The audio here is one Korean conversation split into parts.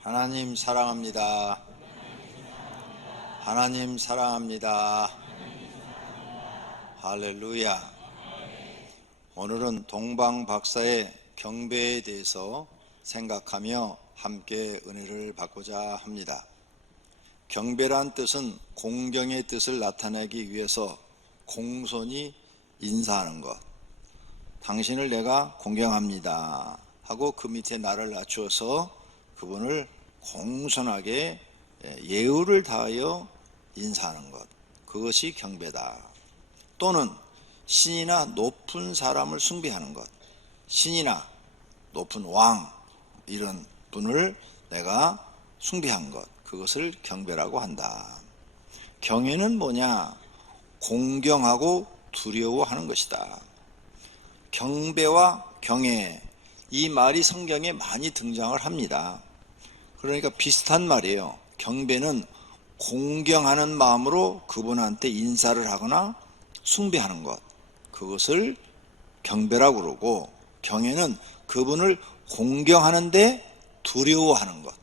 하나님 사랑합니다. 하나님 사랑합니다. 할렐루야. 오늘은 동방 박사의 경배에 대해서 생각하며 함께 은혜를 받고자 합니다. 경배란 뜻은 공경의 뜻을 나타내기 위해서 공손히 인사하는 것. 당신을 내가 공경합니다 하고 그 밑에 나를 낮추어서 그분을 공손하게 예우를 다하여 인사하는 것, 그것이 경배다. 또는 신이나 높은 사람을 숭배하는 것, 신이나 높은 왕 이런 분을 내가 숭배한 것, 그것을 경배라고 한다. 경외는 뭐냐? 공경하고 두려워하는 것이다. 경배와 경외, 이 말이 성경에 많이 등장을 합니다. 그러니까 비슷한 말이에요. 경배는 공경하는 마음으로 그분한테 인사를 하거나 숭배하는 것, 그것을 경배라고 그러고, 경외는 그분을 공경하는데 두려워하는 것,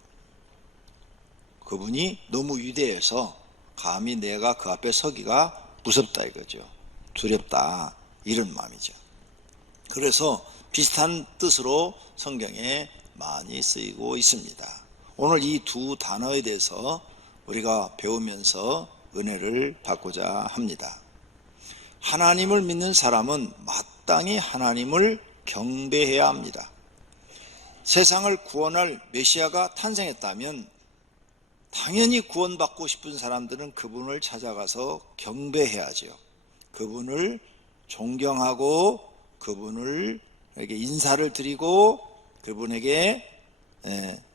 그분이 너무 위대해서 감히 내가 그 앞에 서기가 무섭다 이거죠. 두렵다, 이런 마음이죠. 그래서 비슷한 뜻으로 성경에 많이 쓰이고 있습니다. 오늘 이 두 단어에 대해서 우리가 배우면서 은혜를 받고자 합니다. 하나님을 믿는 사람은 마땅히 하나님을 경배해야 합니다. 세상을 구원할 메시아가 탄생했다면 당연히 구원받고 싶은 사람들은 그분을 찾아가서 경배해야죠. 그분을 존경하고 그분에게 인사를 드리고 그분에게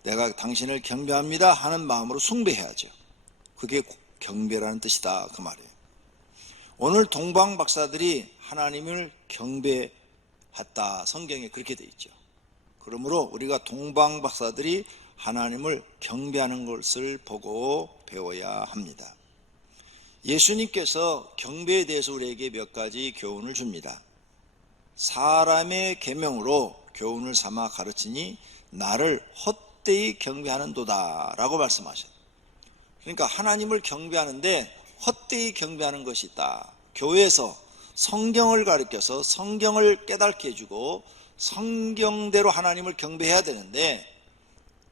내가 당신을 경배합니다 하는 마음으로 숭배해야죠. 그게 경배라는 뜻이다, 그 말이에요. 오늘 동방 박사들이 하나님을 경배했다, 성경에 그렇게 돼 있죠. 그러므로 우리가 동방 박사들이 하나님을 경배하는 것을 보고 배워야 합니다. 예수님께서 경배에 대해서 우리에게 몇 가지 교훈을 줍니다. 사람의 계명으로 교훈을 삼아 가르치니 나를 헛되이 경배하는도다 라고 말씀하셨어요. 그러니까 하나님을 경배하는데 헛되이 경배하는 것이 있다. 교회에서 성경을 가르쳐서 성경을 깨닫게 해주고 성경대로 하나님을 경배해야 되는데,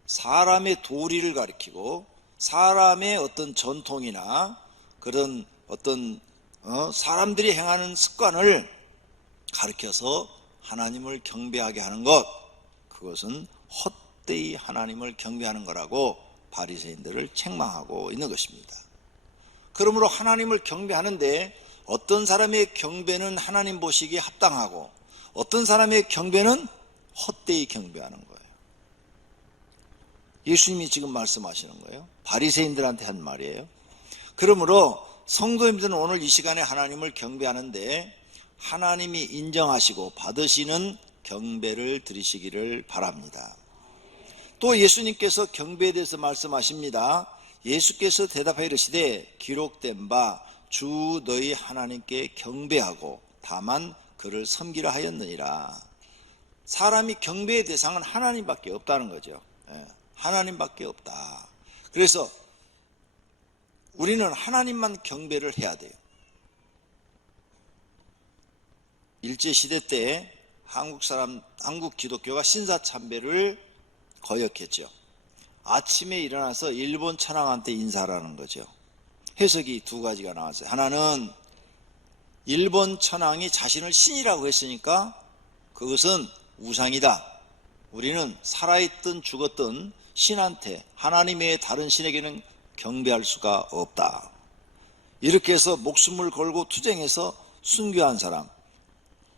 사람의 도리를 가리키고 사람의 어떤 전통이나 그런 어떤 사람들이 행하는 습관을 가르쳐서 하나님을 경배하게 하는 것, 그것은 헛되이 하나님을 경배하는 거라고 바리새인들을 책망하고 있는 것입니다. 그러므로 하나님을 경배하는데 어떤 사람의 경배는 하나님 보시기에 합당하고 어떤 사람의 경배는 헛되이 경배하는 거예요. 예수님이 지금 말씀하시는 거예요. 바리새인들한테 한 말이에요. 그러므로 성도님들은 오늘 이 시간에 하나님을 경배하는데 하나님이 인정하시고 받으시는 경배를 드리시기를 바랍니다. 또 예수님께서 경배에 대해서 말씀하십니다. 예수께서 대답하여 이르시되 기록된 바 주 너희 하나님께 경배하고 다만 그를 섬기라 하였느니라. 사람이 경배의 대상은 하나님밖에 없다는 거죠. 하나님밖에 없다. 그래서 우리는 하나님만 경배를 해야 돼요. 일제시대 때 한국 기독교가 신사참배를 거역했죠. 아침에 일어나서 일본 천황한테 인사하라는 거죠. 해석이 두 가지가 나왔어요. 하나는 일본 천황이 자신을 신이라고 했으니까 그것은 우상이다. 우리는 살아있든 죽었든 신한테, 하나님 외에 다른 신에게는 경배할 수가 없다. 이렇게 해서 목숨을 걸고 투쟁해서 순교한 사람,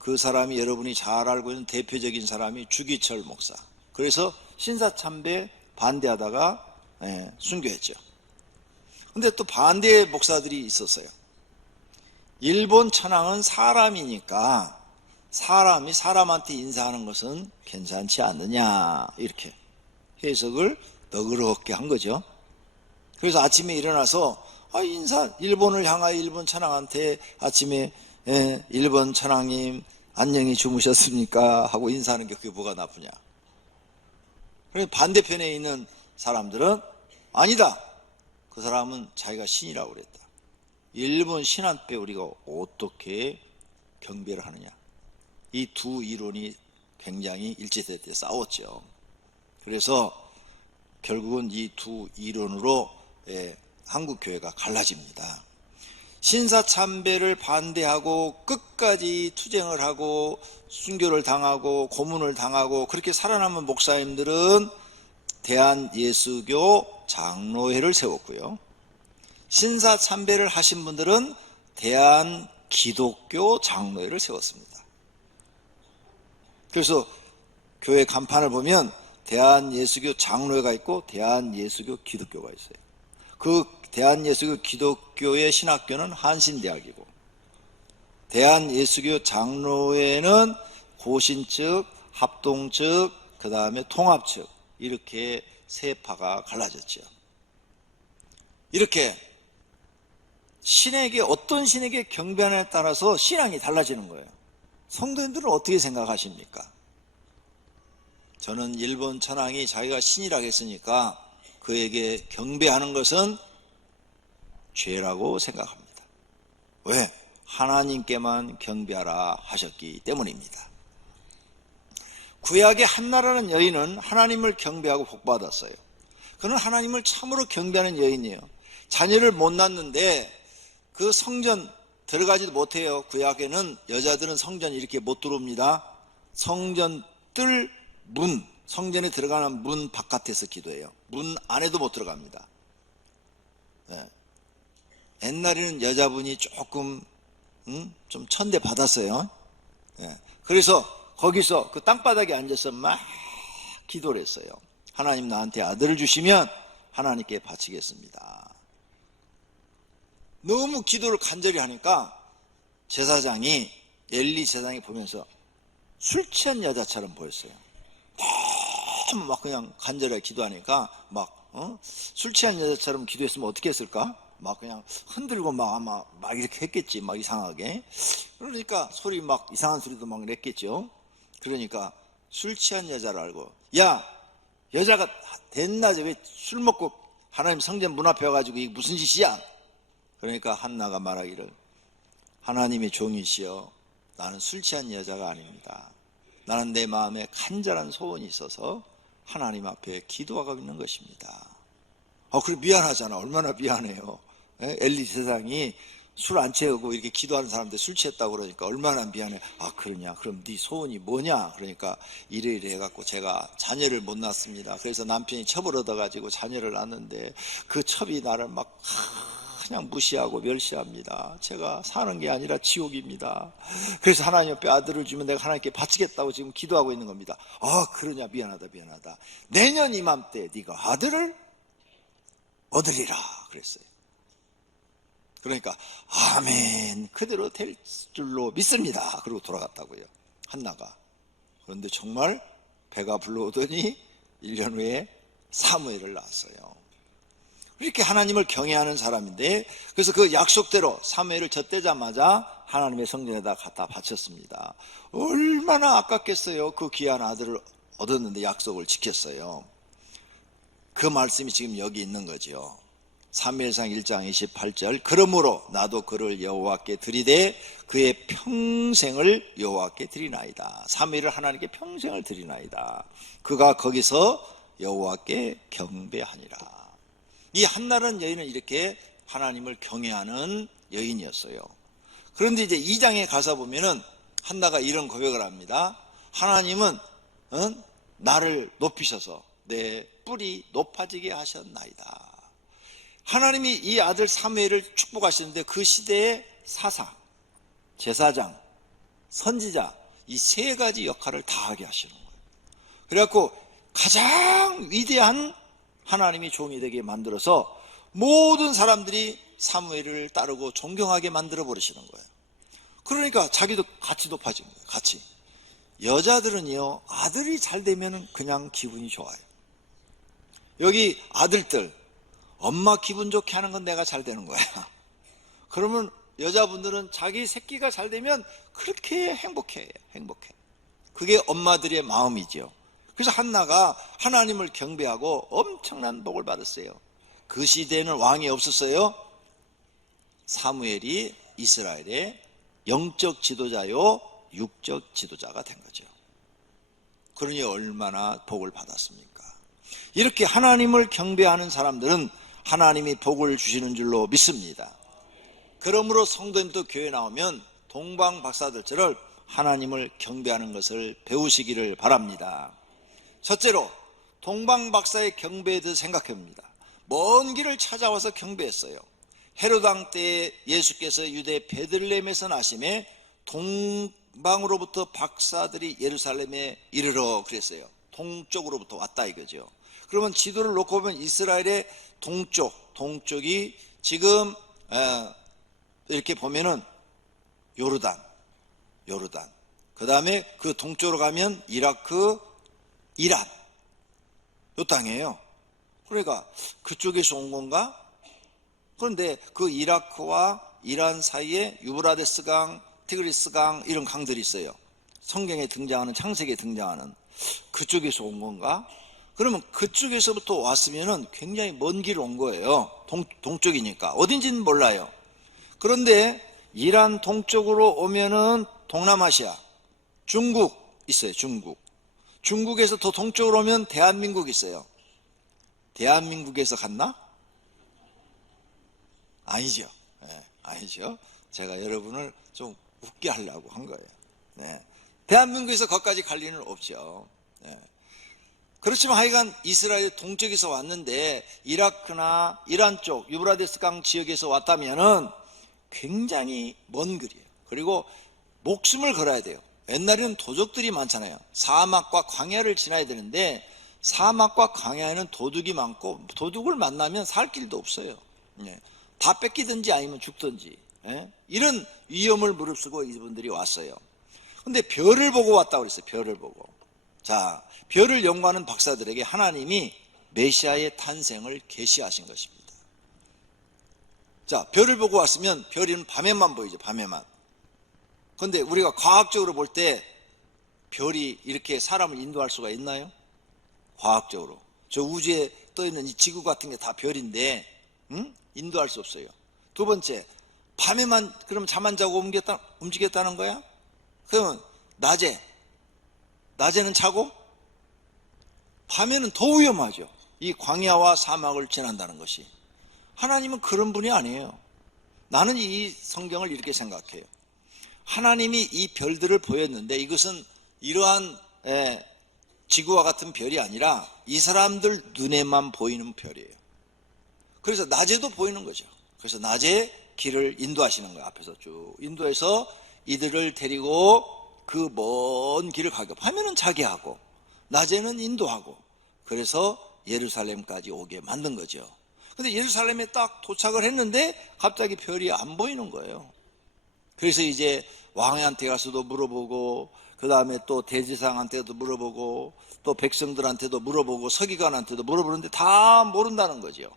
그 사람이 여러분이 잘 알고 있는 대표적인 사람이 주기철 목사. 그래서 신사참배 반대하다가 순교했죠. 근데 또 반대의 목사들이 있었어요. 일본 천황은 사람이니까 사람이 사람한테 인사하는 것은 괜찮지 않느냐, 이렇게 해석을 너그럽게 한 거죠. 그래서 아침에 일어나서 일본을 향하여 일본 천황한테 아침에 일본 천황님 안녕히 주무셨습니까? 하고 인사하는 게 그게 뭐가 나쁘냐. 그런데 반대편에 있는 사람들은 아니다. 그 사람은 자기가 신이라고 그랬다. 일본 신 앞에 우리가 어떻게 경배를 하느냐. 이 두 이론이 굉장히 일제시대 때 싸웠죠. 그래서 결국은 이 두 이론으로 한국 교회가 갈라집니다. 신사참배를 반대하고 끝까지 투쟁을 하고 순교를 당하고 고문을 당하고 그렇게 살아남은 목사님들은 대한예수교 장로회를 세웠고요. 신사참배를 하신 분들은 대한기독교 장로회를 세웠습니다. 그래서 교회 간판을 보면 대한예수교 장로회가 있고 대한예수교 기독교가 있어요. 그 대한예수교 기독교의 신학교는 한신대학이고, 대한예수교 장로회는 고신 측, 합동 측, 그 다음에 통합 측, 이렇게 세 파가 갈라졌죠. 이렇게 신에게, 어떤 신에게 경배하느냐에 따라서 신앙이 달라지는 거예요. 성도님들은 어떻게 생각하십니까? 저는 일본 천황이 자기가 신이라고 했으니까 그에게 경배하는 것은 죄라고 생각합니다. 왜? 하나님께만 경배하라 하셨기 때문입니다. 구약의 한나라는 여인은 하나님을 경배하고 복받았어요. 그는 하나님을 참으로 경배하는 여인이에요. 자녀를 못 낳는데 그 성전 들어가지도 못해요. 구약에는 여자들은 성전 이렇게 못 들어옵니다. 성전 뜰 문, 성전에 들어가는 문 바깥에서 기도해요. 문 안에도 못 들어갑니다. 네. 옛날에는 여자분이 조금 좀 천대 받았어요. 네. 그래서 거기서 그 땅바닥에 앉아서 막 기도를 했어요. 하나님 나한테 아들을 주시면 하나님께 바치겠습니다. 너무 기도를 간절히 하니까 제사장이, 엘리 제사장이 보면서 술 취한 여자처럼 보였어요. 너무 막 그냥 간절하게 기도하니까 술 취한 여자처럼 기도했으면 어떻게 했을까? 막 그냥 흔들고 막 이렇게 했겠지. 막 이상하게. 그러니까 소리 막 이상한 소리도 막 냈겠죠. 그러니까 술 취한 여자를 알고, 야, 여자가 됐나지 왜 술 먹고 하나님 성전 문 앞에 와가지고 이게 무슨 짓이야? 그러니까 한나가 말하기를, 하나님의 종이시여, 나는 술 취한 여자가 아닙니다. 나는 내 마음에 간절한 소원이 있어서 하나님 앞에 기도하고 있는 것입니다. 그래 미안하잖아. 얼마나 미안해요. 엘리 세상이 술 안 채우고 이렇게 기도하는 사람들 술 취했다고 그러니까 얼마나 미안해. 그러냐, 그럼 네 소원이 뭐냐? 그러니까 이래 해갖고 제가 자녀를 못 낳습니다. 그래서 남편이 첩을 얻어가지고 자녀를 낳는데 그 첩이 나를 막 그냥 무시하고 멸시합니다. 제가 사는 게 아니라 지옥입니다. 그래서 하나님 앞에 아들을 주면 내가 하나님께 바치겠다고 지금 기도하고 있는 겁니다. 그러냐, 미안하다. 내년 이맘때 네가 아들을 얻으리라 그랬어요. 그러니까 아멘, 그대로 될 줄로 믿습니다. 그리고 돌아갔다고요, 한나가. 그런데 정말 배가 불러오더니 1년 후에 사무엘을 낳았어요. 이렇게 하나님을 경외하는 사람인데, 그래서 그 약속대로 사무엘을 젖대자마자 하나님의 성전에다 갖다 바쳤습니다. 얼마나 아깝겠어요. 그 귀한 아들을 얻었는데 약속을 지켰어요. 그 말씀이 지금 여기 있는 거죠. 사무엘상 1장 28절, 그러므로 나도 그를 여호와께 드리되 그의 평생을 여호와께 드리나이다. 사무엘을 하나님께 평생을 드리나이다. 그가 거기서 여호와께 경배하니라. 이 한나라는 여인은 이렇게 하나님을 경외하는 여인이었어요. 그런데 이제 2장에 가서 보면은 한나가 이런 고백을 합니다. 하나님은 나를 높이셔서 내 뿔이 높아지게 하셨나이다. 하나님이 이 아들 사무엘을 축복하시는데 그 시대의 사사, 제사장, 선지자, 이 세 가지 역할을 다 하게 하시는 거예요. 그래갖고 가장 위대한 하나님이 종이 되게 만들어서 모든 사람들이 사무엘을 따르고 존경하게 만들어 버리시는 거예요. 그러니까 자기도 같이 높아진 거예요. 같이. 여자들은요, 아들이 잘 되면 그냥 기분이 좋아요. 여기 아들들, 엄마 기분 좋게 하는 건 내가 잘 되는 거야. 그러면 여자분들은 자기 새끼가 잘 되면 그렇게 행복해. 그게 엄마들의 마음이죠. 그래서 한나가 하나님을 경배하고 엄청난 복을 받았어요. 그 시대에는 왕이 없었어요. 사무엘이 이스라엘의 영적 지도자요 육적 지도자가 된 거죠. 그러니 얼마나 복을 받았습니까? 이렇게 하나님을 경배하는 사람들은 하나님이 복을 주시는 줄로 믿습니다. 그러므로 성도님도 교회 나오면 동방박사들처럼 하나님을 경배하는 것을 배우시기를 바랍니다. 첫째로 동방박사의 경배에 대해서 생각해봅니다. 먼 길을 찾아와서 경배했어요. 헤롯 왕 때에 예수께서 유대 베들레헴에서 나심에 동방으로부터 박사들이 예루살렘에 이르러 그랬어요. 동쪽으로부터 왔다 이거죠. 그러면 지도를 놓고 보면 이스라엘의 동쪽이 지금 이렇게 보면은 요르단, 그 다음에 그 동쪽으로 가면 이라크, 이란, 요 땅이에요. 그러니까 그쪽에서 온 건가? 그런데 그 이라크와 이란 사이에 유브라데스 강, 티그리스 강 이런 강들이 있어요. 성경에 등장하는, 창세기에 등장하는. 그쪽에서 온 건가? 그러면 그쪽에서부터 왔으면은 굉장히 먼 길을 온 거예요. 동쪽이니까. 어딘지는 몰라요. 그런데 이란 동쪽으로 오면은 동남아시아, 중국 있어요. 중국에서 더 동쪽으로 오면 대한민국 있어요. 대한민국에서 갔나? 아니죠. 네, 아니죠. 제가 여러분을 좀 웃게 하려고 한 거예요. 네. 대한민국에서 거기까지 갈 리는 없죠. 네. 그렇지만 하여간 이스라엘 동쪽에서 왔는데 이라크나 이란 쪽 유브라데스 강 지역에서 왔다면은 굉장히 먼 거리예요. 그리고 목숨을 걸어야 돼요. 옛날에는 도적들이 많잖아요. 사막과 광야를 지나야 되는데 사막과 광야에는 도둑이 많고 도둑을 만나면 살 길도 없어요. 다 뺏기든지 아니면 죽든지 이런 위험을 무릅쓰고 이분들이 왔어요. 근데 별을 보고 왔다고 그랬어요. 별을 보고. 자, 별을 연구하는 박사들에게 하나님이 메시아의 탄생을 계시하신 것입니다. 자, 별을 보고 왔으면 별은 밤에만 보이죠. 밤에만. 그런데 우리가 과학적으로 볼 때 별이 이렇게 사람을 인도할 수가 있나요? 과학적으로. 저 우주에 떠있는 이 지구 같은 게 다 별인데 인도할 수 없어요. 두 번째, 밤에만 그럼 잠 안 자고 움직였다는 거야? 그러면 낮에는 자고 밤에는 더 위험하죠. 이 광야와 사막을 지난다는 것이. 하나님은 그런 분이 아니에요. 나는 이 성경을 이렇게 생각해요. 하나님이 이 별들을 보였는데 이것은 이러한 지구와 같은 별이 아니라 이 사람들 눈에만 보이는 별이에요. 그래서 낮에도 보이는 거죠. 그래서 낮에 길을 인도하시는 거예요. 앞에서 쭉 인도해서 이들을 데리고 그 먼 길을 가게. 밤에는 자게 하고 낮에는 인도하고 그래서 예루살렘까지 오게 만든 거죠. 근데 예루살렘에 딱 도착을 했는데 갑자기 별이 안 보이는 거예요. 그래서 이제 왕한테 가서도 물어보고 그 다음에 또 대제사장한테도 물어보고 또 백성들한테도 물어보고 서기관한테도 물어보는데 다 모른다는 거죠.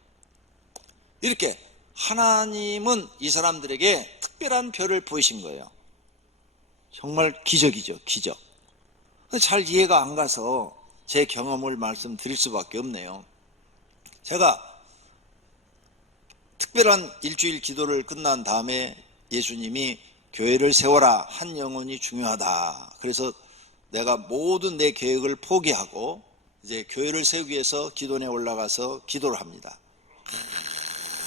이렇게 하나님은 이 사람들에게 특별한 별을 보이신 거예요. 정말 기적이죠. 기적. 잘 이해가 안 가서 제 경험을 말씀드릴 수밖에 없네요. 제가 특별한 일주일 기도를 끝난 다음에 예수님이 교회를 세워라. 한 영혼이 중요하다. 그래서 내가 모든 내 계획을 포기하고 이제 교회를 세우기 위해서 기도원에 올라가서 기도를 합니다.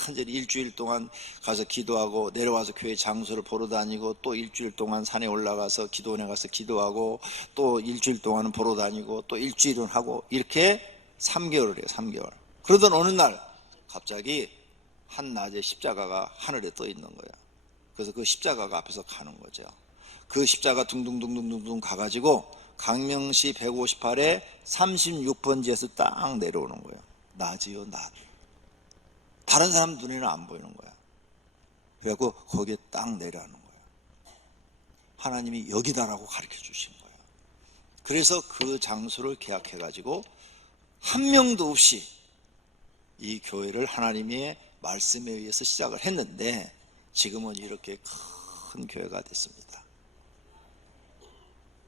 간절히 일주일 동안 가서 기도하고 내려와서 교회 장소를 보러 다니고 또 일주일 동안 산에 올라가서 기도원에 가서 기도하고 또 일주일 동안은 보러 다니고 또 일주일은 하고 이렇게 3개월을 해요. 3개월. 그러던 어느 날 갑자기 한낮에 십자가가 하늘에 떠 있는 거야. 그래서 그 십자가가 앞에서 가는 거죠. 그 십자가 둥둥둥둥둥 가가지고 강명시 158에 36번지에서 딱 내려오는 거예요. 낮이요, 낮. 다른 사람 눈에는 안 보이는 거야. 그래갖고 거기에 딱 내려가는 거야. 하나님이 여기다라고 가르쳐 주신 거야. 그래서 그 장소를 계약해가지고 한 명도 없이 이 교회를 하나님의 말씀에 의해서 시작을 했는데 지금은 이렇게 큰 교회가 됐습니다.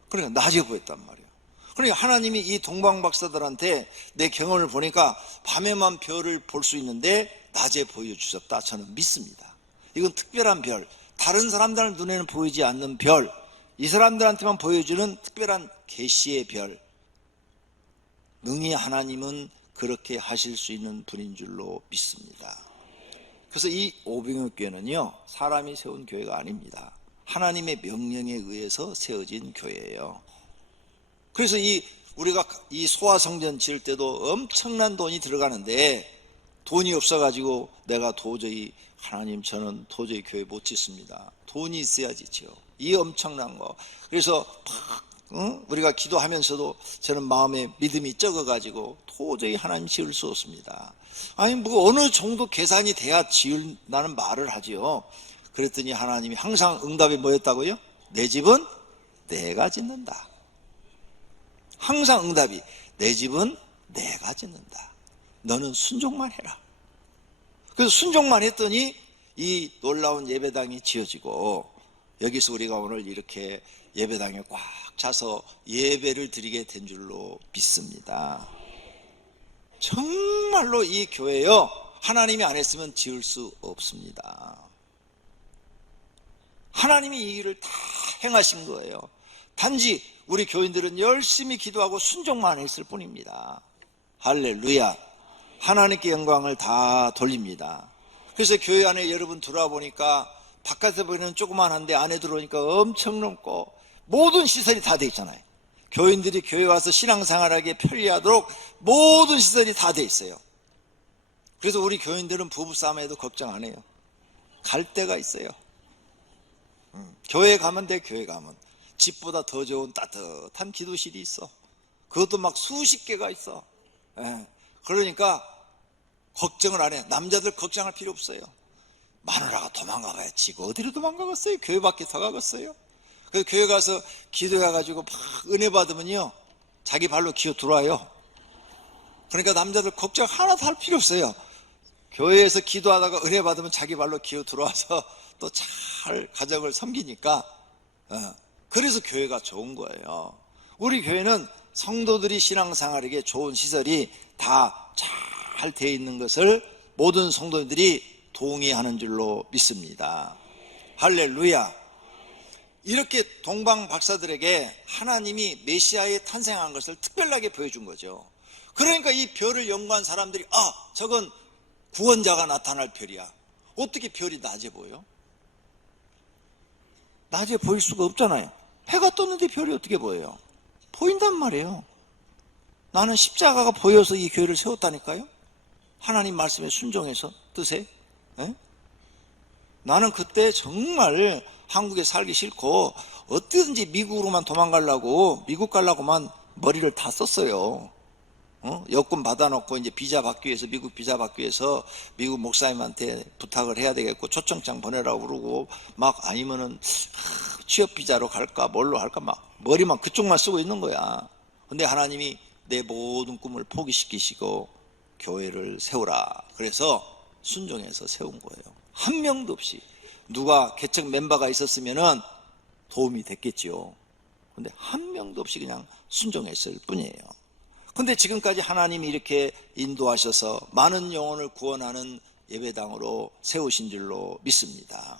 그러니까 낮에 보였단 말이에요. 그러니까 하나님이 이 동방박사들한테 내 경험을 보니까 밤에만 별을 볼 수 있는데 낮에 보여주셨다, 저는 믿습니다. 이건 특별한 별, 다른 사람들 눈에는 보이지 않는 별, 이 사람들한테만 보여주는 특별한 계시의 별, 능히 하나님은 그렇게 하실 수 있는 분인 줄로 믿습니다. 그래서 이 오병이교회는요, 사람이 세운 교회가 아닙니다. 하나님의 명령에 의해서 세워진 교회예요. 그래서 우리가 이 소아성전 지을 때도 엄청난 돈이 들어가는데, 돈이 없어가지고 내가 도저히, 하나님 저는 도저히 교회 못 짓습니다. 돈이 있어야 짓죠. 이 엄청난 거. 그래서 우리가 기도하면서도 저는 마음에 믿음이 적어가지고 도저히 하나님 지을 수 없습니다. 아니 뭐 어느 정도 계산이 돼야 지을다는 말을 하지요. 그랬더니 하나님이 항상 응답이 뭐였다고요? 내 집은 내가 짓는다. 항상 응답이 내 집은 내가 짓는다. 너는 순종만 해라. 그래서 순종만 했더니 이 놀라운 예배당이 지어지고, 여기서 우리가 오늘 이렇게 예배당에 꽉 차서 예배를 드리게 된 줄로 믿습니다. 정말로 이 교회요, 하나님이 안 했으면 지을 수 없습니다. 하나님이 이 일을 다 행하신 거예요. 단지 우리 교인들은 열심히 기도하고 순종만 했을 뿐입니다. 할렐루야. 하나님께 영광을 다 돌립니다. 그래서 교회 안에 여러분 들어와 보니까 바깥에 보이는 조그만한데 안에 들어오니까 엄청 넓고 모든 시설이 다 돼 있잖아요. 교인들이 교회 와서 신앙생활하기에 편리하도록 모든 시설이 다 돼 있어요. 그래서 우리 교인들은 부부싸움에도 걱정 안 해요. 갈 데가 있어요. 교회 가면 돼. 교회 가면 집보다 더 좋은 따뜻한 기도실이 있어. 그것도 막 수십 개가 있어. 그러니까 걱정을 안 해. 남자들 걱정할 필요 없어요. 마누라가 도망가봐야 지가 어디로 도망가겠어요? 교회 밖에 더 가겠어요? 그래서 교회 가서 기도해가지고 막 은혜 받으면요, 자기 발로 기어 들어와요. 그러니까 남자들 걱정 하나도 할 필요 없어요. 교회에서 기도하다가 은혜 받으면 자기 발로 기어 들어와서 또 잘 가정을 섬기니까, 그래서 교회가 좋은 거예요. 우리 교회는 성도들이 신앙생활에게 좋은 시설이 다 잘 돼 있는 것을 모든 성도들이 동의하는 줄로 믿습니다. 할렐루야. 이렇게 동방 박사들에게 하나님이 메시아에 탄생한 것을 특별하게 보여준 거죠. 그러니까 이 별을 연구한 사람들이 저건 구원자가 나타날 별이야. 어떻게 별이 낮에 보여? 낮에 보일 수가 없잖아요. 해가 떴는데 별이 어떻게 보여요? 보인단 말이에요. 나는 십자가가 보여서 이 교회를 세웠다니까요. 하나님 말씀에 순종해서 뜻에. 나는 그때 정말 한국에 살기 싫고 어떻게든지 미국으로만 도망가려고, 미국 가려고만 머리를 다 썼어요. 여권 받아놓고 이제 비자 받기 위해서, 미국 비자 받기 위해서 미국 목사님한테 부탁을 해야 되겠고 초청장 보내라고 그러고, 막 아니면은 취업 비자로 갈까 뭘로 할까 막 머리만 그쪽만 쓰고 있는 거야. 근데 하나님이 내 모든 꿈을 포기시키시고 교회를 세우라. 그래서 순종해서 세운 거예요. 한 명도 없이. 누가 개척 멤버가 있었으면은 도움이 됐겠죠. 근데 한 명도 없이 그냥 순종했을 뿐이에요. 근데 지금까지 하나님이 이렇게 인도하셔서 많은 영혼을 구원하는 예배당으로 세우신 줄로 믿습니다.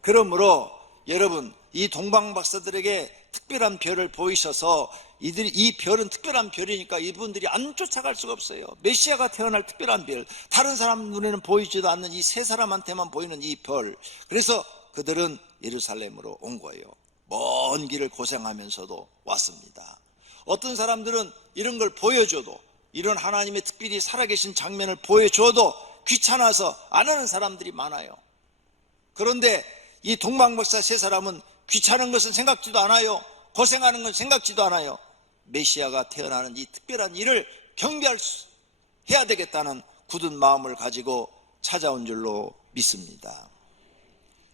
그러므로 여러분, 이 동방박사들에게 특별한 별을 보이셔서 이 별은 특별한 별이니까 이분들이 안 쫓아갈 수가 없어요. 메시아가 태어날 특별한 별, 다른 사람 눈에는 보이지도 않는 이 세 사람한테만 보이는 이 별. 그래서 그들은 예루살렘으로 온 거예요. 먼 길을 고생하면서도 왔습니다. 어떤 사람들은 이런 걸 보여줘도, 이런 하나님의 특별히 살아계신 장면을 보여줘도 귀찮아서 안 하는 사람들이 많아요. 그런데 이 동방박사 세 사람은 귀찮은 것은 생각지도 않아요. 고생하는 건 생각지도 않아요. 메시아가 태어나는 이 특별한 일을 경배해야 되겠다는 굳은 마음을 가지고 찾아온 줄로 믿습니다.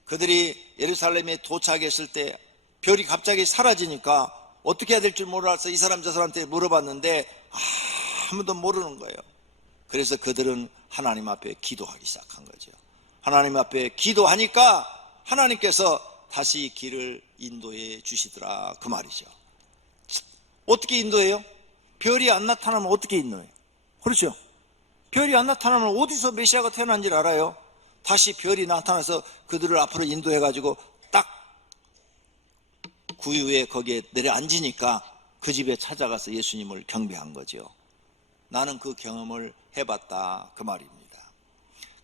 그들이 예루살렘에 도착했을 때 별이 갑자기 사라지니까 어떻게 해야 될 줄 몰라서 이 사람 저 사람한테 물어봤는데 아무도 모르는 거예요. 그래서 그들은 하나님 앞에 기도하기 시작한 거죠. 하나님 앞에 기도하니까 하나님께서 다시 길을 인도해 주시더라, 그 말이죠. 어떻게 인도해요? 별이 안 나타나면 어떻게 인도해요? 그렇죠? 별이 안 나타나면 어디서 메시아가 태어난지를 알아요? 다시 별이 나타나서 그들을 앞으로 인도해가지고 딱 구유에 거기에 내려앉으니까 그 집에 찾아가서 예수님을 경배한 거죠. 나는 그 경험을 해봤다, 그 말입니다.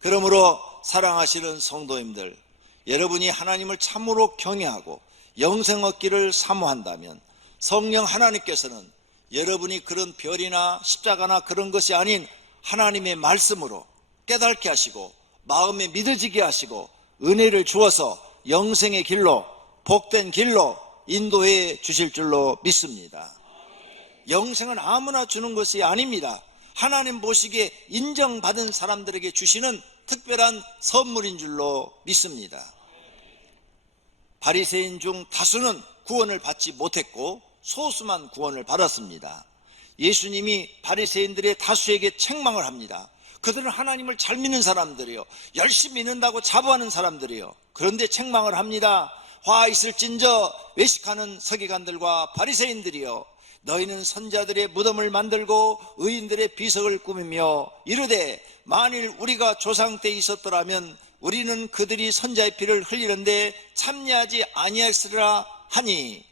그러므로 사랑하시는 성도님들, 여러분이 하나님을 참으로 경외하고 영생 얻기를 사모한다면 성령 하나님께서는 여러분이 그런 별이나 십자가나 그런 것이 아닌 하나님의 말씀으로 깨닫게 하시고 마음에 믿어지게 하시고 은혜를 주어서 영생의 길로, 복된 길로 인도해 주실 줄로 믿습니다. 영생은 아무나 주는 것이 아닙니다. 하나님 보시기에 인정받은 사람들에게 주시는 특별한 선물인 줄로 믿습니다. 바리새인 중 다수는 구원을 받지 못했고 소수만 구원을 받았습니다. 예수님이 바리새인들의 다수에게 책망을 합니다. 그들은 하나님을 잘 믿는 사람들이요, 열심히 믿는다고 자부하는 사람들이요. 그런데 책망을 합니다. 화 있을진저 외식하는 서기관들과 바리새인들이요, 너희는 선자들의 무덤을 만들고 의인들의 비석을 꾸미며 이르되 만일 우리가 조상 때 있었더라면 우리는 그들이 선자의 피를 흘리는데 참여하지 아니했으리라 하니,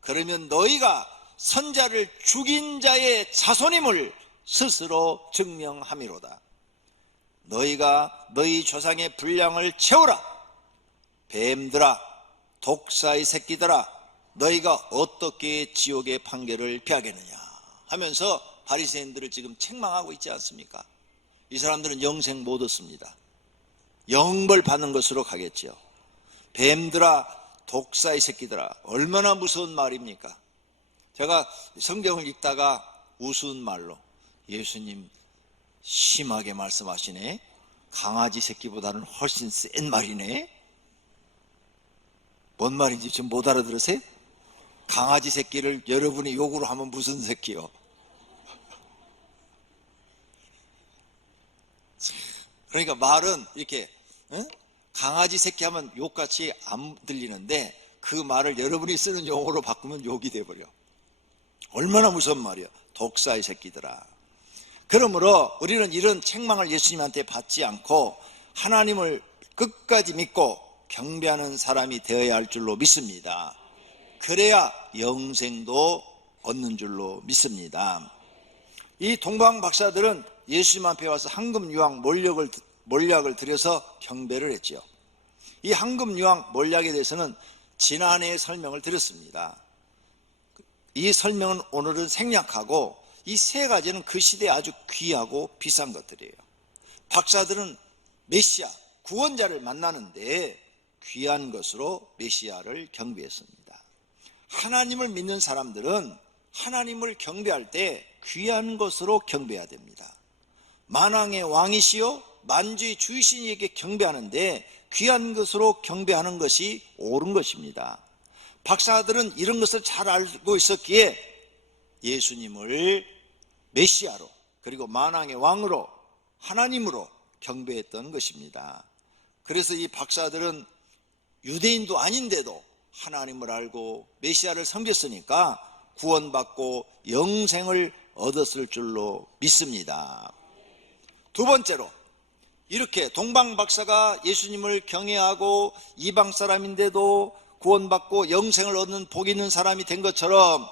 그러면 너희가 선자를 죽인 자의 자손임을 스스로 증명함이로다. 너희가 너희 조상의 분량을 채우라. 뱀들아, 독사의 새끼들아, 너희가 어떻게 지옥의 판결을 피하겠느냐 하면서 바리새인들을 지금 책망하고 있지 않습니까? 이 사람들은 영생 못 얻습니다. 영벌 받는 것으로 가겠죠. 뱀들아, 독사의 새끼들아, 얼마나 무서운 말입니까? 제가 성경을 읽다가 우스운 말로, 예수님 심하게 말씀하시네, 강아지 새끼보다는 훨씬 센 말이네. 뭔 말인지 지금 못 알아들으세요? 강아지 새끼를 여러분이 욕으로 하면 무슨 새끼요? 그러니까 말은 이렇게 강아지 새끼 하면 욕같이 안 들리는데 그 말을 여러분이 쓰는 용어로 바꾸면 욕이 돼버려. 얼마나 무서운 말이야. 독사의 새끼들아. 그러므로 우리는 이런 책망을 예수님한테 받지 않고 하나님을 끝까지 믿고 경배하는 사람이 되어야 할 줄로 믿습니다. 그래야 영생도 얻는 줄로 믿습니다. 이 동방 박사들은 예수님 앞에 와서 황금 유황 몰약을 드려서 경배를 했죠. 이 황금 유황 몰약에 대해서는 지난해에 설명을 드렸습니다. 이 설명은 오늘은 생략하고, 이 세 가지는 그 시대에 아주 귀하고 비싼 것들이에요. 박사들은 메시아, 구원자를 만나는데 귀한 것으로 메시아를 경배했습니다. 하나님을 믿는 사람들은 하나님을 경배할 때 귀한 것으로 경배해야 됩니다. 만왕의 왕이시요 만주의 주이시니에게 경배하는데 귀한 것으로 경배하는 것이 옳은 것입니다. 박사들은 이런 것을 잘 알고 있었기에 예수님을 메시아로, 그리고 만왕의 왕으로, 하나님으로 경배했던 것입니다. 그래서 이 박사들은 유대인도 아닌데도 하나님을 알고 메시아를 섬겼으니까 구원받고 영생을 얻었을 줄로 믿습니다. 두 번째로, 이렇게 동방 박사가 예수님을 경외하고 이방 사람인데도 구원받고 영생을 얻는 복 있는 사람이 된 것처럼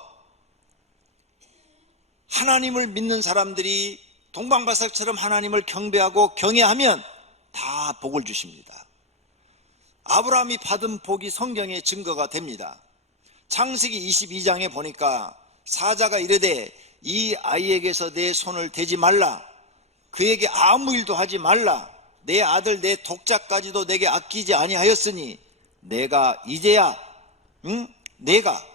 하나님을 믿는 사람들이 동방 박사처럼 하나님을 경배하고 경외하면 다 복을 주십니다. 아브라함이 받은 복이 성경의 증거가 됩니다. 창세기 22장에 보니까 사자가 이르되 이 아이에게서 내 손을 대지 말라, 그에게 아무 일도 하지 말라, 내 아들 내 독자까지도 내게 아끼지 아니하였으니 내가 이제야 내가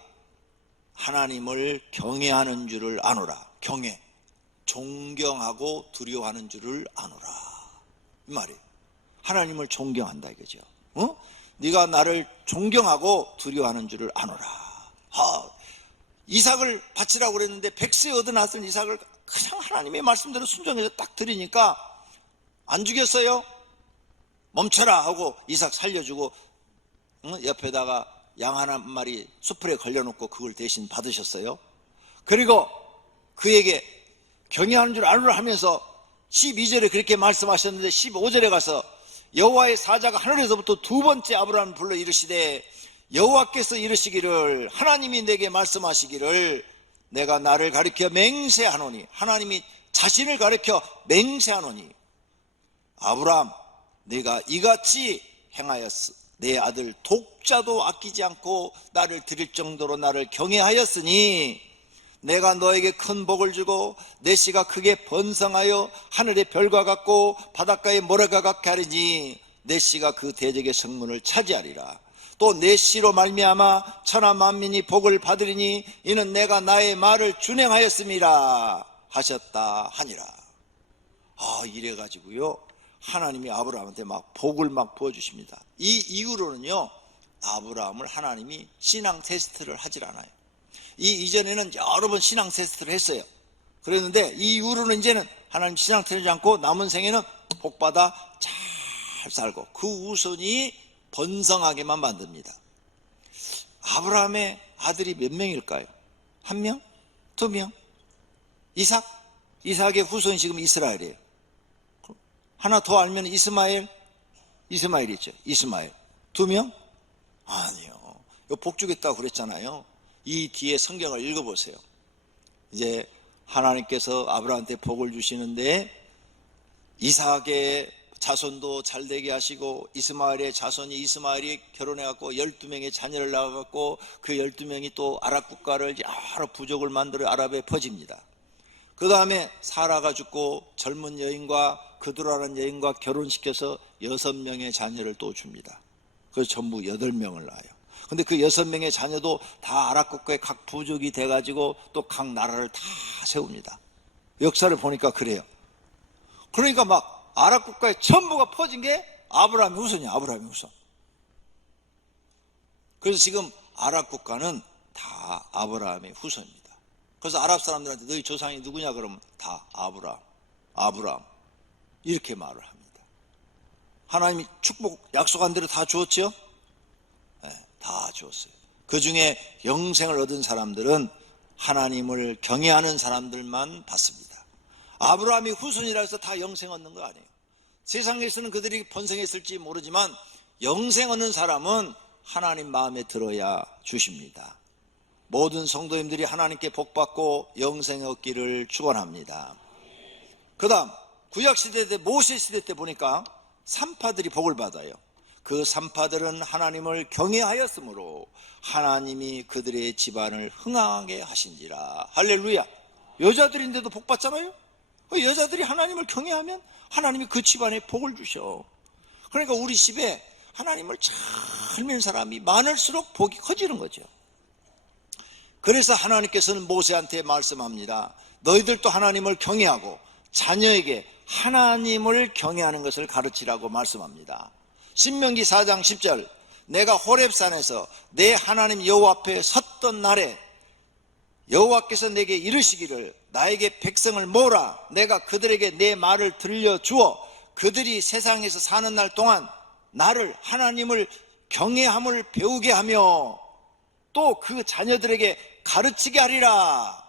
하나님을 경외하는 줄을 아노라. 경외, 존경하고 두려워하는 줄을 아노라, 이 말이에요. 하나님을 존경한다 이거죠. 네가 나를 존경하고 두려워하는 줄을 아노라. 이삭을 바치라고 그랬는데 100세 얻어났은 이삭을 그냥 하나님의 말씀대로 순종해서 딱 드리니까 안 죽였어요. 멈춰라 하고 이삭 살려주고 옆에다가 양 한 마리 수풀에 걸려놓고 그걸 대신 받으셨어요. 그리고 그에게 경외하는 줄 알으라 하면서 12절에 그렇게 말씀하셨는데 15절에 가서 여호와의 사자가 하늘에서부터 두 번째 아브라함을 불러 이르시되 여호와께서 이르시기를 하나님이 내게 말씀하시기를 내가 나를 가리켜 맹세하노니, 하나님이 자신을 가리켜 맹세하노니 아브라함 네가 이같이 행하였으 내 아들 독자도 아끼지 않고 나를 드릴 정도로 나를 경외하였으니 내가 너에게 큰 복을 주고 내 씨가 크게 번성하여 하늘의 별과 같고 바닷가의 모래가 같게 하리니 내 씨가 그 대적의 성문을 차지하리라. 또 내 씨로 말미암아 천하 만민이 복을 받으리니 이는 내가 나의 말을 준행하였음이라 하셨다 하니라. 이래가지고요 하나님이 아브라함한테 막 복을 막 부어주십니다. 이 이후로는요 아브라함을 하나님이 신앙 테스트를 하질 않아요. 이 이전에는 여러 번 신앙 테스트를 했어요. 그랬는데 이 이후로는 이제는 하나님 신앙 테스트 하지 않고 남은 생에는 복받아 잘 살고 그 후손이 번성하게만 만듭니다. 아브라함의 아들이 몇 명일까요? 한 명? 두 명? 이삭의 후손이 지금 이스라엘이에요. 하나 더 알면 이스마엘이죠. 이스마엘. 두 명? 아니요. 복 주겠다고 그랬잖아요. 이 뒤에 성경을 읽어보세요. 이제 하나님께서 아브라함한테 복을 주시는데 이삭의 자손도 잘되게 하시고 이스마엘이 결혼해갖고 12명의 자녀를 낳아갖고 그 12명이 또 아랍 국가를 여러 부족을 만들어 아랍에 퍼집니다. 그 다음에 사라가 죽고 젊은 여인과 그두라는 여인과 결혼시켜서 6명의 자녀를 또 줍니다. 그래서 전부 8명을 낳아요. 근데 그 6명의 자녀도 다 아랍 국가의 각 부족이 돼가지고 또 각 나라를 다 세웁니다. 역사를 보니까 그래요. 그러니까 막 아랍 국가에 전부가 퍼진 게 아브라함의 후손이야. 아브라함의 후손. 그래서 지금 아랍 국가는 다 아브라함의 후손입니다. 그래서 아랍 사람들한테 너희 조상이 누구냐 그러면 다 아브라함 이렇게 말을 합니다. 하나님이 축복 약속한 대로 다 주었죠? 네, 다 주었어요. 그 중에 영생을 얻은 사람들은 하나님을 경외하는 사람들만 받습니다. 아브라함이 후손이라 해서 다 영생 얻는 거 아니에요. 세상에서는 그들이 번성했을지 모르지만 영생 얻는 사람은 하나님 마음에 들어야 주십니다. 모든 성도님들이 하나님께 복받고 영생 얻기를 축원합니다. 그 다음 구약시대 때 모세시대 때 보니까 산파들이 복을 받아요. 그 산파들은 하나님을 경외하였으므로 하나님이 그들의 집안을 흥하게 하신지라. 할렐루야. 여자들인데도 복 받잖아요. 여자들이 하나님을 경외하면 하나님이 그 집안에 복을 주셔. 그러니까 우리 집에 하나님을 잘 믿는 사람이 많을수록 복이 커지는 거죠. 그래서 하나님께서는 모세한테 말씀합니다. 너희들도 하나님을 경외하고 자녀에게 하나님을 경외하는 것을 가르치라고 말씀합니다. 신명기 4장 10절 내가 호렙산에서 내 하나님 여호와 앞에 섰던 날에 여호와께서 내게 이르시기를 나에게 백성을 모으라. 내가 그들에게 내 말을 들려주어 그들이 세상에서 사는 날 동안 나를 하나님을 경외함을 배우게 하며 또 그 자녀들에게 가르치게 하리라.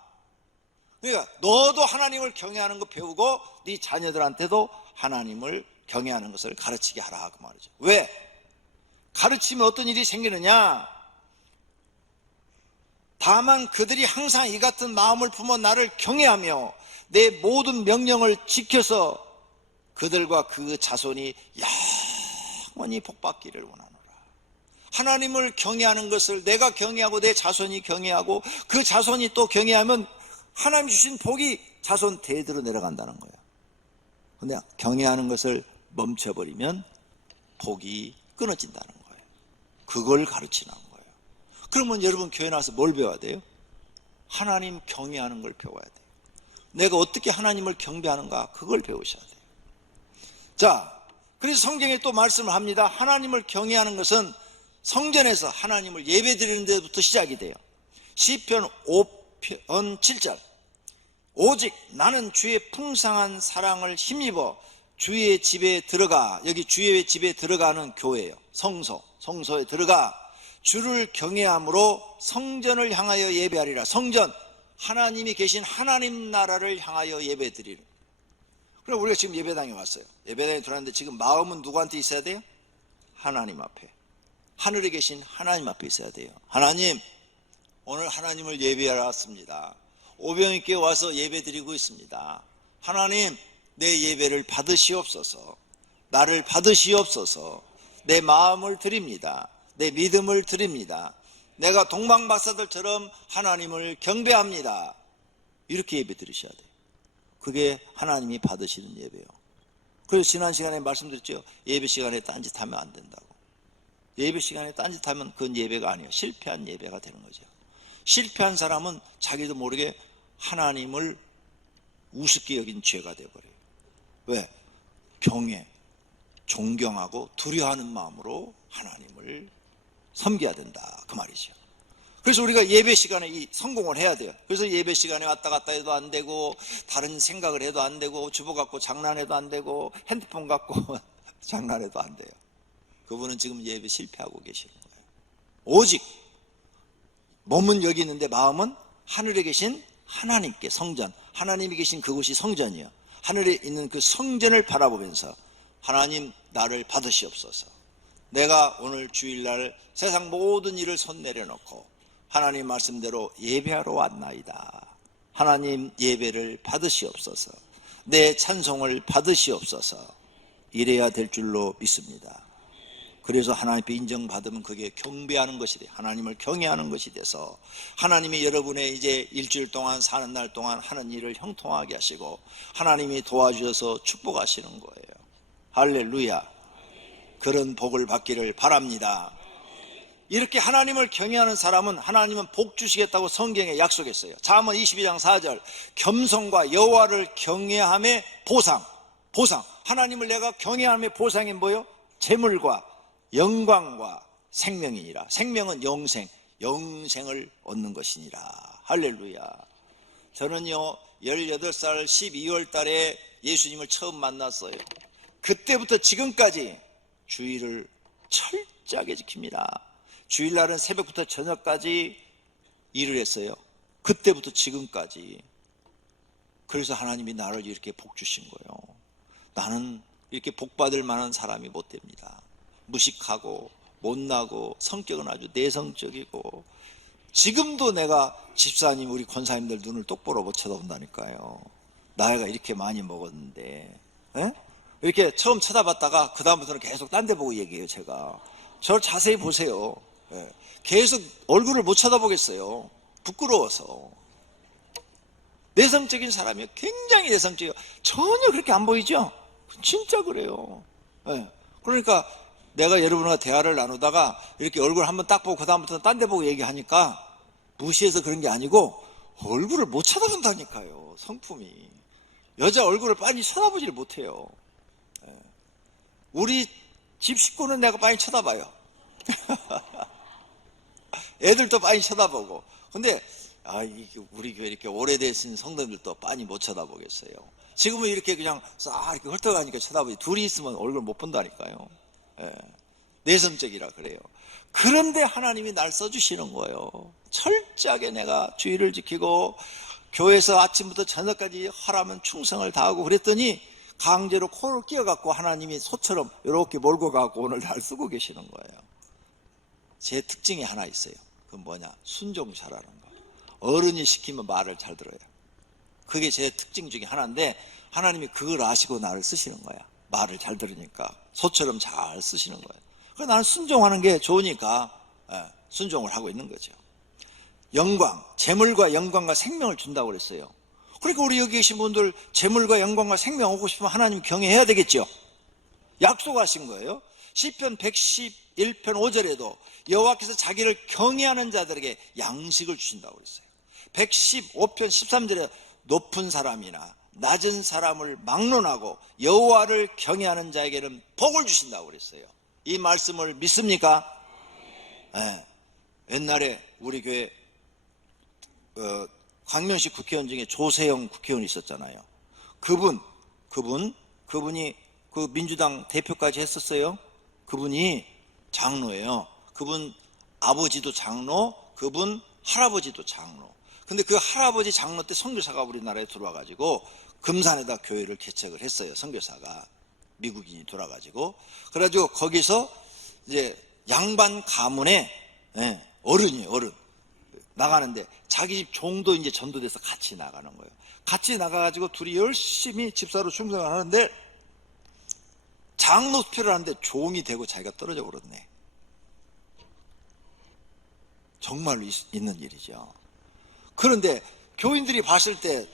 그러니까 너도 하나님을 경외하는 거 배우고 네 자녀들한테도 하나님을 경외하는 것을 가르치게 하라 그 말이죠. 왜? 가르치면 어떤 일이 생기느냐? 다만 그들이 항상 이 같은 마음을 품어 나를 경외하며 내 모든 명령을 지켜서 그들과 그 자손이 영원히 복받기를 원하노라. 하나님을 경외하는 것을 내가 경외하고 내 자손이 경외하고 그 자손이 또 경외하면 하나님 주신 복이 자손 대대로 내려간다는 거예요. 근데 경외하는 것을 멈춰버리면 복이 끊어진다는 거예요. 그걸 가르치는 거예요. 그러면 여러분 교회 나와서 뭘 배워야 돼요? 하나님 경외하는 걸 배워야 돼요. 내가 어떻게 하나님을 경배하는가 그걸 배우셔야 돼요. 자, 그래서 성경에 또 말씀을 합니다. 하나님을 경외하는 것은 성전에서 하나님을 예배드리는 데부터 시작이 돼요. 시편 5편 7절 오직 나는 주의 풍성한 사랑을 힘입어 주의 집에 들어가. 여기 주의 집에 들어가는 교회예요. 성소에 들어가 주를 경외함으로 성전을 향하여 예배하리라. 성전, 하나님이 계신 하나님 나라를 향하여 예배드리는. 그럼 우리가 지금 예배당에 왔어요. 예배당에 들어왔는데 지금 마음은 누구한테 있어야 돼요? 하나님 앞에. 하늘에 계신 하나님 앞에 있어야 돼요. 하나님, 오늘 하나님을 예배하러 왔습니다. 오병이께 와서 예배드리고 있습니다. 하나님, 내 예배를 받으시옵소서. 나를 받으시옵소서. 내 마음을 드립니다. 내 믿음을 드립니다. 내가 동방박사들처럼 하나님을 경배합니다. 이렇게 예배 드리셔야 돼요. 그게 하나님이 받으시는 예배예요. 그래서 지난 시간에 말씀드렸죠. 예배 시간에 딴짓하면 안 된다고. 예배 시간에 딴짓하면 그건 예배가 아니에요. 실패한 예배가 되는 거죠. 실패한 사람은 자기도 모르게 하나님을 우습게 여긴 죄가 되어버려요. 왜? 경외, 존경하고 두려워하는 마음으로 하나님을 섬겨야 된다, 그 말이죠. 그래서 우리가 예배 시간에 이 성공을 해야 돼요. 그래서 예배 시간에 왔다 갔다 해도 안 되고, 다른 생각을 해도 안 되고, 주보 갖고 장난해도 안 되고, 핸드폰 갖고 장난해도 안 돼요. 그분은 지금 예배 실패하고 계시는 거예요. 오직 몸은 여기 있는데 마음은 하늘에 계신 하나님께, 성전, 하나님이 계신 그곳이 성전이에요. 하늘에 있는 그 성전을 바라보면서 하나님, 나를 받으시옵소서. 내가 오늘 주일날 세상 모든 일을 손 내려놓고 하나님 말씀대로 예배하러 왔나이다. 하나님, 예배를 받으시옵소서. 내 찬송을 받으시옵소서. 이래야 될 줄로 믿습니다. 그래서 하나님께 인정받으면 그게 경배하는 것이 돼요. 하나님을 경외하는 것이 돼서 하나님이 여러분의 이제 일주일 동안 사는 날 동안 하는 일을 형통하게 하시고 하나님이 도와주셔서 축복하시는 거예요. 할렐루야. 그런 복을 받기를 바랍니다. 이렇게 하나님을 경외하는 사람은 하나님은 복 주시겠다고 성경에 약속했어요. 잠언 22장 4절, 겸손과 여호와를 경외함의 보상. 하나님을 내가 경외함의 보상이 뭐예요? 재물과 영광과 생명이니라. 생명은 영생을 얻는 것이니라. 할렐루야. 저는요 18살 12월 달에 예수님을 처음 만났어요. 그때부터 지금까지 주일을 철저하게 지킵니다. 주일날은 새벽부터 저녁까지 일을 했어요. 그때부터 지금까지. 그래서 하나님이 나를 이렇게 복 주신 거예요. 나는 이렇게 복 받을 만한 사람이 못 됩니다. 무식하고 못나고 성격은 아주 내성적이고, 지금도 내가 집사님, 우리 권사님들 눈을 똑바로 못 쳐다본다니까요. 나이가 이렇게 많이 먹었는데. 에? 이렇게 처음 쳐다봤다가 그 다음부터는 계속 딴 데 보고 얘기해요. 제가 저를 자세히 보세요. 예. 계속 얼굴을 못 쳐다보겠어요. 부끄러워서. 내성적인 사람이에요. 굉장히 내성적이에요. 전혀 그렇게 안 보이죠? 진짜 그래요. 예. 그러니까 내가 여러분과 대화를 나누다가 이렇게 얼굴 한번 딱 보고 그 다음부터는 딴 데 보고 얘기하니까 무시해서 그런 게 아니고 얼굴을 못 쳐다본다니까요. 성품이. 여자 얼굴을 빨리 쳐다보지를 못해요. 우리 집 식구는 내가 많이 쳐다봐요. 애들도 많이 쳐다보고. 근데 우리 교회 이렇게 오래되신 성도님들도 많이 못 쳐다보겠어요. 지금은 이렇게 그냥 싹 이렇게 훑어가니까 쳐다보지. 둘이 있으면 얼굴 못 본다니까요. 예. 내성적이라 그래요. 그런데 하나님이 날 써주시는 거예요. 철저하게 내가 주의를 지키고 교회에서 아침부터 저녁까지 하라면 충성을 다하고 그랬더니 강제로 코를 끼워갖고 하나님이 소처럼 이렇게 몰고 가고 오늘 날 쓰고 계시는 거예요. 제 특징이 하나 있어요. 그건 뭐냐? 순종 잘하는 거. 어른이 시키면 말을 잘 들어요. 그게 제 특징 중에 하나인데 하나님이 그걸 아시고 나를 쓰시는 거야. 말을 잘 들으니까 소처럼 잘 쓰시는 거예요. 그래서 나는 순종하는 게 좋으니까 순종을 하고 있는 거죠. 영광, 재물과 영광과 생명을 준다고 그랬어요. 그러니까 우리 여기 계신 분들 재물과 영광과 생명 얻고 싶으면 하나님 경외해야 되겠죠. 약속하신 거예요. 시편 111편 5절에도 여호와께서 자기를 경외하는 자들에게 양식을 주신다고 그랬어요. 115편 13절에 높은 사람이나 낮은 사람을 막론하고 여호와를 경외하는 자에게는 복을 주신다고 그랬어요. 이 말씀을 믿습니까? 네. 옛날에 우리 교회 광명시 국회의원 중에 조세영 국회의원이 있었잖아요. 그분이 그 민주당 대표까지 했었어요. 그분이 장로예요. 그분 아버지도 장로, 그분 할아버지도 장로. 근데 그 할아버지 장로 때 선교사가 우리나라에 들어와가지고 금산에다 교회를 개척을 했어요. 선교사가 미국인이 돌아가지고. 그래가지고 거기서 이제 양반 가문의 어른이에요. 어른 나가는데 자기 집 종도 이제 전도돼서 같이 나가는 거예요. 같이 나가가지고 둘이 열심히 집사로 충성을 하는데 장로 투표를 하는데 종이 되고 자기가 떨어져 버렸네. 정말로 있는 일이죠. 그런데 교인들이 봤을 때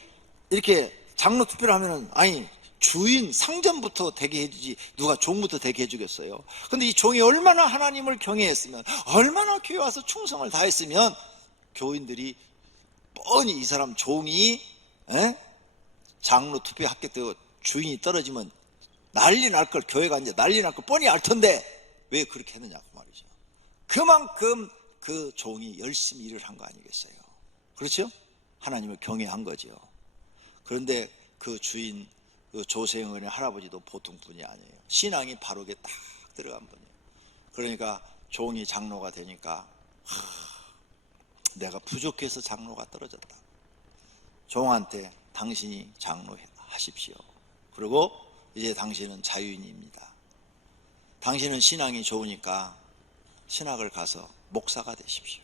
이렇게 장로 투표를 하면은 아니 주인 상전부터 되게 해주지 누가 종부터 되게 해주겠어요. 근데 이 종이 얼마나 하나님을 경외했으면, 얼마나 교회 와서 충성을 다했으면 교인들이 뻔히 이 사람 종이 장로 투표에 합격되고 주인이 떨어지면 난리 날 걸, 교회가 이제 난리 날 걸 뻔히 알 텐데 왜 그렇게 했느냐고 말이죠. 그만큼 그 종이 열심히 일을 한 거 아니겠어요? 그렇죠? 하나님을 경외한 거죠. 그런데 그 주인 그 조세영의 할아버지도 보통 분이 아니에요. 신앙이 바르게 딱 들어간 분이에요. 그러니까 종이 장로가 되니까 내가 부족해서 장로가 떨어졌다. 종한테 당신이 장로 하십시오. 그리고 이제 당신은 자유인입니다. 당신은 신앙이 좋으니까 신학을 가서 목사가 되십시오.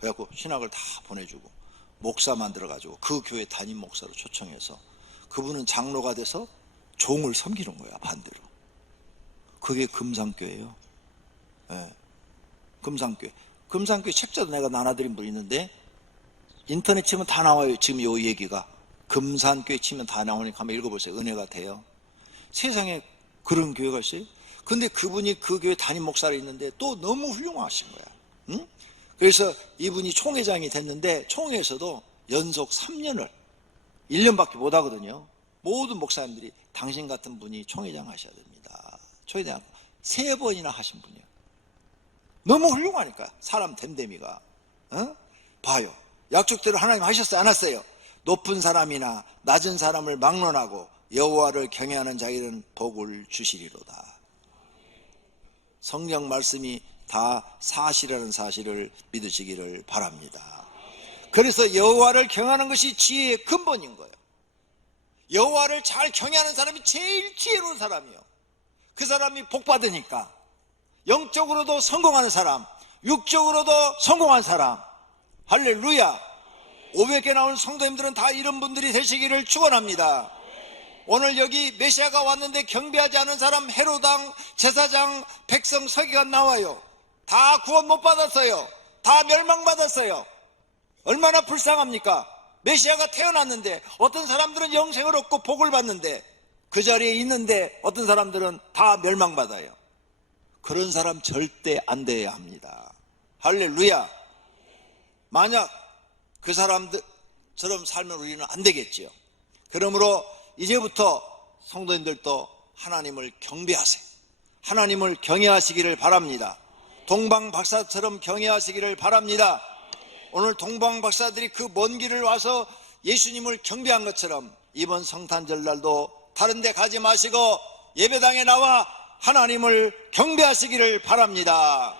그래갖고 신학을 다 보내주고 목사 만들어가지고 그 교회 담임 목사로 초청해서 그분은 장로가 돼서 종을 섬기는 거야. 반대로. 그게 금산교예요. 금산교회. 금산교회 책자도 내가 나눠드린 분 있는데 인터넷 치면 다 나와요. 지금 요 얘기가 금산교회 치면 다 나오니까 한번 읽어보세요. 은혜가 돼요. 세상에 그런 교회가 있어요? 근데 그분이 그 교회 담임 목사로 있는데 또 너무 훌륭하신 거야. 응? 그래서 이분이 총회장이 됐는데 총회에서도 연속 3년을 1년밖에 못 하거든요. 모든 목사님들이 당신 같은 분이 총회장 하셔야 됩니다. 총회장 3번이나 하신 분이에요. 너무 훌륭하니까 사람 됨됨이가. 봐요. 약속대로 하나님 하셨어요? 안 하셨어요? 높은 사람이나 낮은 사람을 막론하고 여호와를 경외하는 자에게는 복을 주시리로다. 성경 말씀이 다 사실이라는 사실을 믿으시기를 바랍니다. 그래서 여호와를 경외하는 것이 지혜의 근본인 거예요. 여호와를 잘 경외하는 사람이 제일 지혜로운 사람이에요. 그 사람이 복 받으니까. 영적으로도 성공하는 사람, 육적으로도 성공한 사람. 할렐루야. 500개 나온 성도님들은 다 이런 분들이 되시기를 축원합니다. 오늘 여기 메시아가 왔는데 경배하지 않은 사람 헤로당, 제사장, 백성, 서기관 나와요. 다 구원 못 받았어요. 다 멸망받았어요. 얼마나 불쌍합니까? 메시아가 태어났는데 어떤 사람들은 영생을 얻고 복을 받는데 그 자리에 있는데 어떤 사람들은 다 멸망받아요. 그런 사람 절대 안 돼야 합니다. 할렐루야. 만약 그 사람들처럼 살면 우리는 안 되겠지요. 그러므로 이제부터 성도님들도 하나님을 경배하세요. 하나님을 경외하시기를 바랍니다. 동방 박사처럼 경외하시기를 바랍니다. 오늘 동방 박사들이 그 먼 길을 와서 예수님을 경배한 것처럼 이번 성탄절날도 다른 데 가지 마시고 예배당에 나와 하나님을 경배하시기를 바랍니다.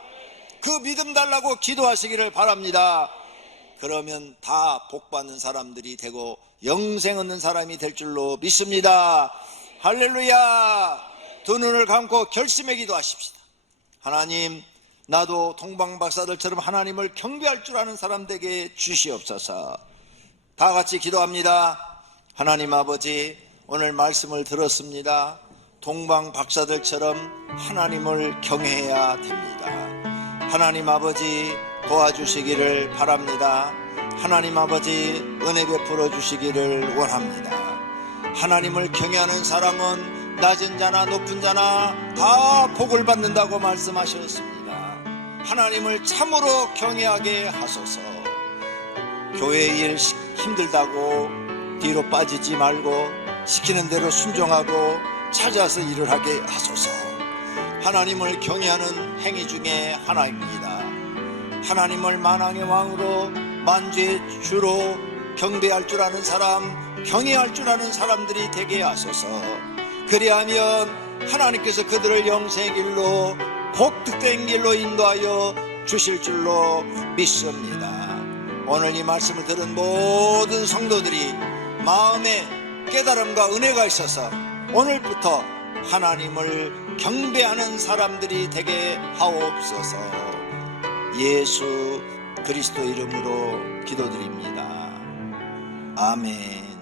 그 믿음 달라고 기도하시기를 바랍니다. 그러면 다 복받는 사람들이 되고 영생 얻는 사람이 될 줄로 믿습니다. 할렐루야. 두 눈을 감고 결심의 기도하십시다. 하나님, 나도 동방박사들처럼 하나님을 경배할 줄 아는 사람 되게 주시옵소서. 다 같이 기도합니다. 하나님 아버지, 오늘 말씀을 들었습니다. 동방박사들처럼 하나님을 경외해야 됩니다. 하나님 아버지, 도와주시기를 바랍니다. 하나님 아버지, 은혜 베풀어 주시기를 원합니다. 하나님을 경외하는 사람은 낮은 자나 높은 자나 다 복을 받는다고 말씀하셨습니다. 하나님을 참으로 경외하게 하소서. 교회 일 힘들다고 뒤로 빠지지 말고 시키는 대로 순종하고 찾아서 일을 하게 하소서. 하나님을 경외하는 행위 중에 하나입니다. 하나님을 만왕의 왕으로 만주의 주로 경배할 줄 아는 사람, 경외할 줄 아는 사람들이 되게 하소서. 그리하면 하나님께서 그들을 영생의 길로 복된 길로 인도하여 주실 줄로 믿습니다. 오늘 이 말씀을 들은 모든 성도들이 마음에 깨달음과 은혜가 있어서 오늘부터 하나님을 경배하는 사람들이 되게 하옵소서. 예수 그리스도 이름으로 기도드립니다. 아멘.